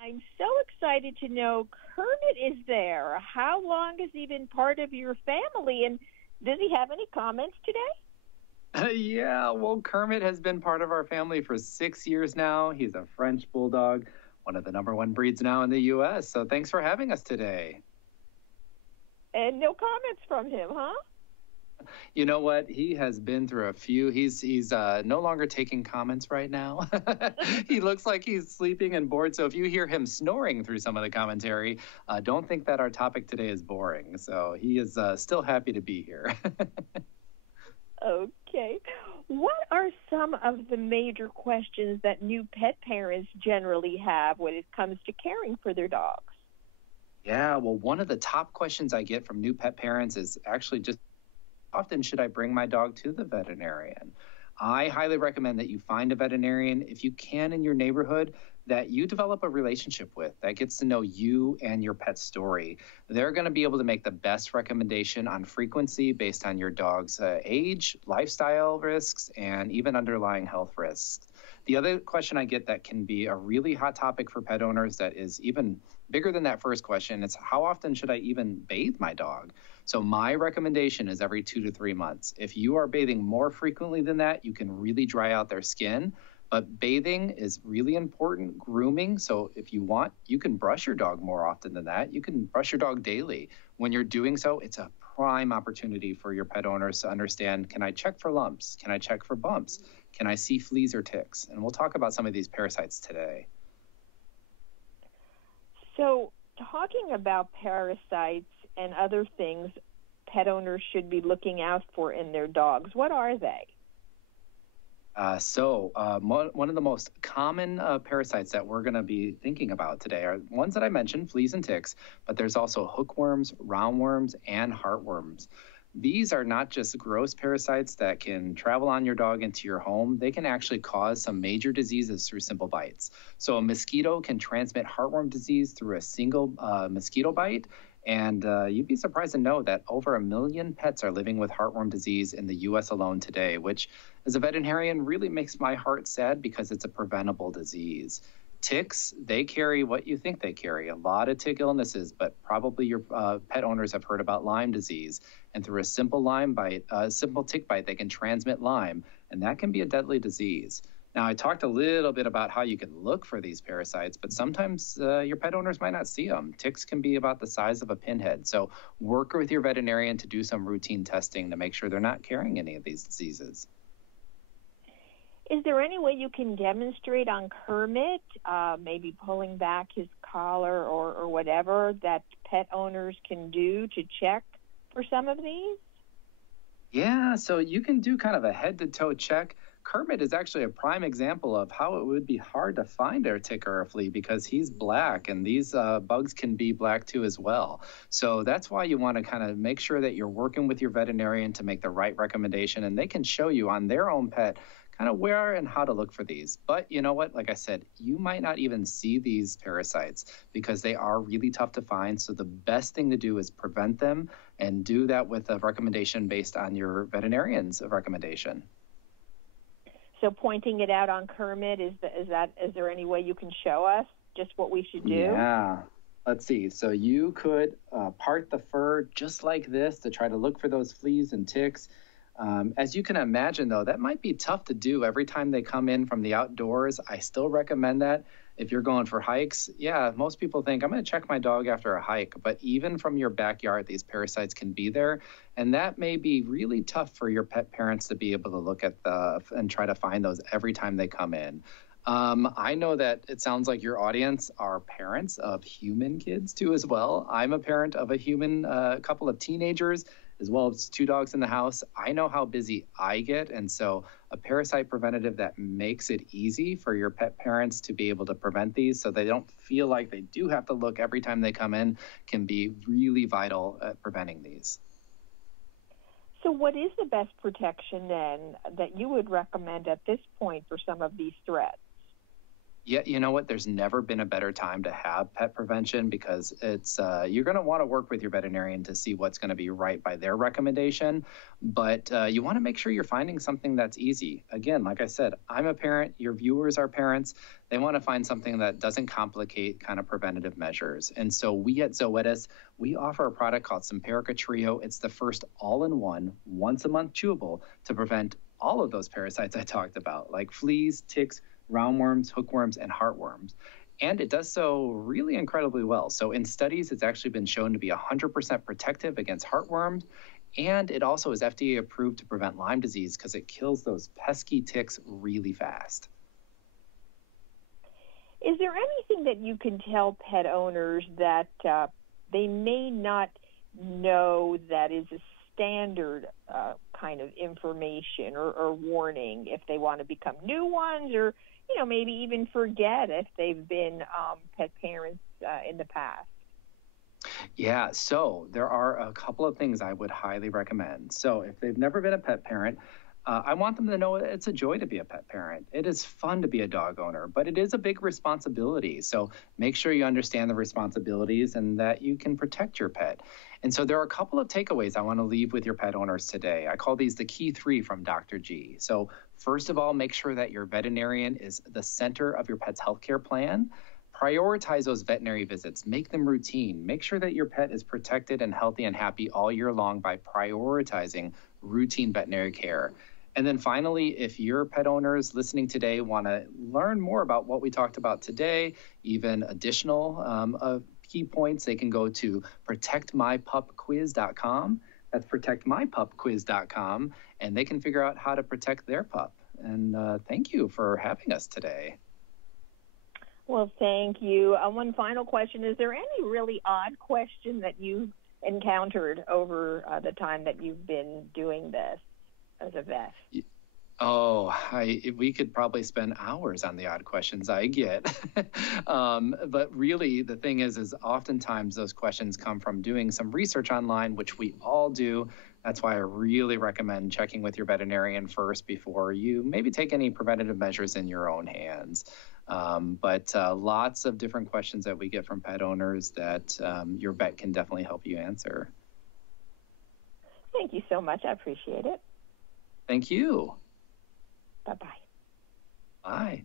I'm so excited to know Kermit is there. How long has he been part of your family, and does he have any comments today? Yeah, well, Kermit has been part of our family for 6 years now. He's a French bulldog, one of the number one breeds now in the U.S. So thanks for having us today. And no comments from him, huh? You know what? He has been through a few. He's no longer taking comments right now. He looks like he's sleeping and bored. So if you hear him snoring through some of the commentary, don't think that our topic today is boring. So he is still happy to be here. Okay. What are some of the major questions that new pet parents generally have when it comes to caring for their dogs? Yeah, well, one of the top questions I get from new pet parents is actually just often should I bring my dog to the veterinarian? I highly recommend that you find a veterinarian, if you can, in your neighborhood that you develop a relationship with that gets to know you and your pet's story. They're going to be able to make the best recommendation on frequency based on your dog's age, lifestyle risks, and even underlying health risks. The other question I get that can be a really hot topic for pet owners that is even bigger than that first question, it's how often should I even bathe my dog? So my recommendation is every 2 to 3 months. If you are bathing more frequently than that, you can really dry out their skin. But bathing is really important, grooming. So if you want, you can brush your dog more often than that. You can brush your dog daily. When you're doing so, it's a prime opportunity for your pet owners to understand, can I check for lumps? Can I check for bumps? Can I see fleas or ticks? And we'll talk about some of these parasites today. So, talking about parasites and other things pet owners should be looking out for in their dogs, what are they? One of the most common parasites that we're going to be thinking about today are ones that I mentioned, fleas and ticks, but there's also hookworms, roundworms, and heartworms. These are not just gross parasites that can travel on your dog into your home. They can actually cause some major diseases through simple bites. So a mosquito can transmit heartworm disease through a single mosquito bite. And you'd be surprised to know that over 1 million pets are living with heartworm disease in the U.S. alone today, which as a veterinarian really makes my heart sad because it's a preventable disease. Ticks, they carry what you think they carry, a lot of tick illnesses, but probably your pet owners have heard about Lyme disease. And through a simple simple tick bite, they can transmit Lyme, and that can be a deadly disease. Now, I talked a little bit about how you can look for these parasites, but sometimes your pet owners might not see them. Ticks can be about the size of a pinhead. So work with your veterinarian to do some routine testing to make sure they're not carrying any of these diseases. Is there any way you can demonstrate on Kermit, maybe pulling back his collar or whatever, that pet owners can do to check for some of these? Yeah, so you can do kind of a head-to-toe check. Kermit is actually a prime example of how it would be hard to find a tick or a flea because he's black, and these bugs can be black too as well. So that's why you want to kind of make sure that you're working with your veterinarian to make the right recommendation, and they can show you on their own pet kind of where and how to look for these. But you know what? Like I said, you might not even see these parasites because they are really tough to find. So the best thing to do is prevent them and do that with a recommendation based on your veterinarian's recommendation. So pointing it out on Kermit, is there any way you can show us just what we should do? Yeah. Let's see. So you could part the fur just like this to try to look for those fleas and ticks. As you can imagine, though, that might be tough to do every time they come in from the outdoors. I still recommend that if you're going for hikes. Yeah, most people think, I'm going to check my dog after a hike. But even from your backyard, these parasites can be there. And that may be really tough for your pet parents to be able to look at and try to find those every time they come in. I know that it sounds like your audience are parents of human kids too as well. I'm a parent of a human couple of teenagers as well as 2 dogs in the house. I know how busy I get, and so a parasite preventative that makes it easy for your pet parents to be able to prevent these so they don't feel like they do have to look every time they come in can be really vital at preventing these. So what is the best protection then that you would recommend at this point for some of these threats? Yeah, you know what? There's never been a better time to have pet prevention because it's you're going to want to work with your veterinarian to see what's going to be right by their recommendation. But you want to make sure you're finding something that's easy. Again, like I said, I'm a parent. Your viewers are parents. They want to find something that doesn't complicate kind of preventative measures. And so we at Zoetis, we offer a product called Simparica Trio. It's the first all-in-one, once-a-month chewable to prevent all of those parasites I talked about, like fleas, ticks, roundworms, hookworms, and heartworms. And it does so really incredibly well. So in studies, it's actually been shown to be 100% protective against heartworms. And it also is FDA approved to prevent Lyme disease because it kills those pesky ticks really fast. Is there anything that you can tell pet owners that they may not know that is a standard kind of information or warning if they want to become new ones, or maybe even forget if they've been pet parents in the past? Yeah, so there are a couple of things I would highly recommend. So if they've never been a pet parent, I want them to know it's a joy to be a pet parent. It is fun to be a dog owner, but it is a big responsibility. So make sure you understand the responsibilities and that you can protect your pet. And so there are a couple of takeaways I want to leave with your pet owners today. I call these the key three from Dr. G. So first of all, make sure that your veterinarian is the center of your pet's healthcare plan. Prioritize those veterinary visits, make them routine. Make sure that your pet is protected and healthy and happy all year long by prioritizing routine veterinary care. And then finally, if your pet owners listening today want to learn more about what we talked about today, even additional key points, they can go to protectmypupquiz.com. That's protectmypupquiz.com, and they can figure out how to protect their pup. And thank you for having us today. Well, thank you. One final question. Is there any really odd question that you've encountered over the time that you've been doing this as a vet? Oh, we could probably spend hours on the odd questions I get. But really, the thing is oftentimes those questions come from doing some research online, which we all do. That's why I really recommend checking with your veterinarian first before you maybe take any preventative measures in your own hands. But lots of different questions that we get from pet owners that your vet can definitely help you answer. Thank you so much. I appreciate it. Thank you. Bye-bye. Bye.